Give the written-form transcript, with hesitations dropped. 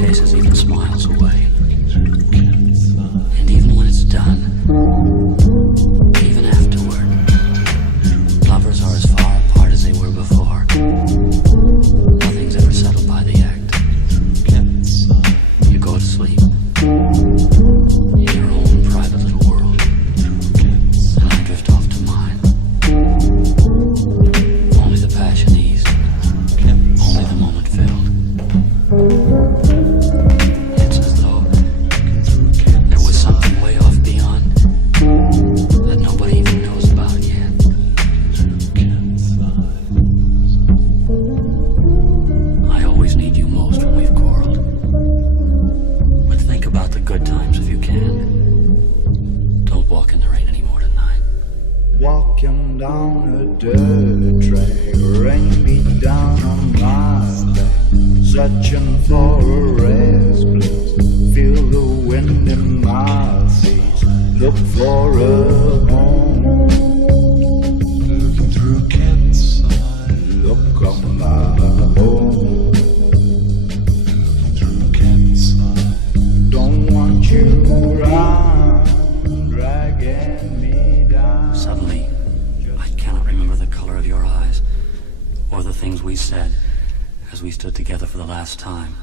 chases even smiles away. And even when it's done, even afterward, lovers are as far apart as they were before. Nothing's ever settled by the act. You go to sleep in your own private little world, and I drift off to mine. Only the passion eased, only the moment filled. It's as though there was something way off beyond that nobody even knows about yet. I always need you most when we've quarreled. But think about the good times if you can. Don't walk in the rain anymore tonight. Walking down a dirt track, rain beat down on my back, searching for a rest place, feel the wind in my face, look for a home, looking through Kent's eyes, look on my home, looking through Kent's eyes, don't want you around, dragging me down. Suddenly, I cannot remember the color of your eyes or the things we said as we stood together for the last time.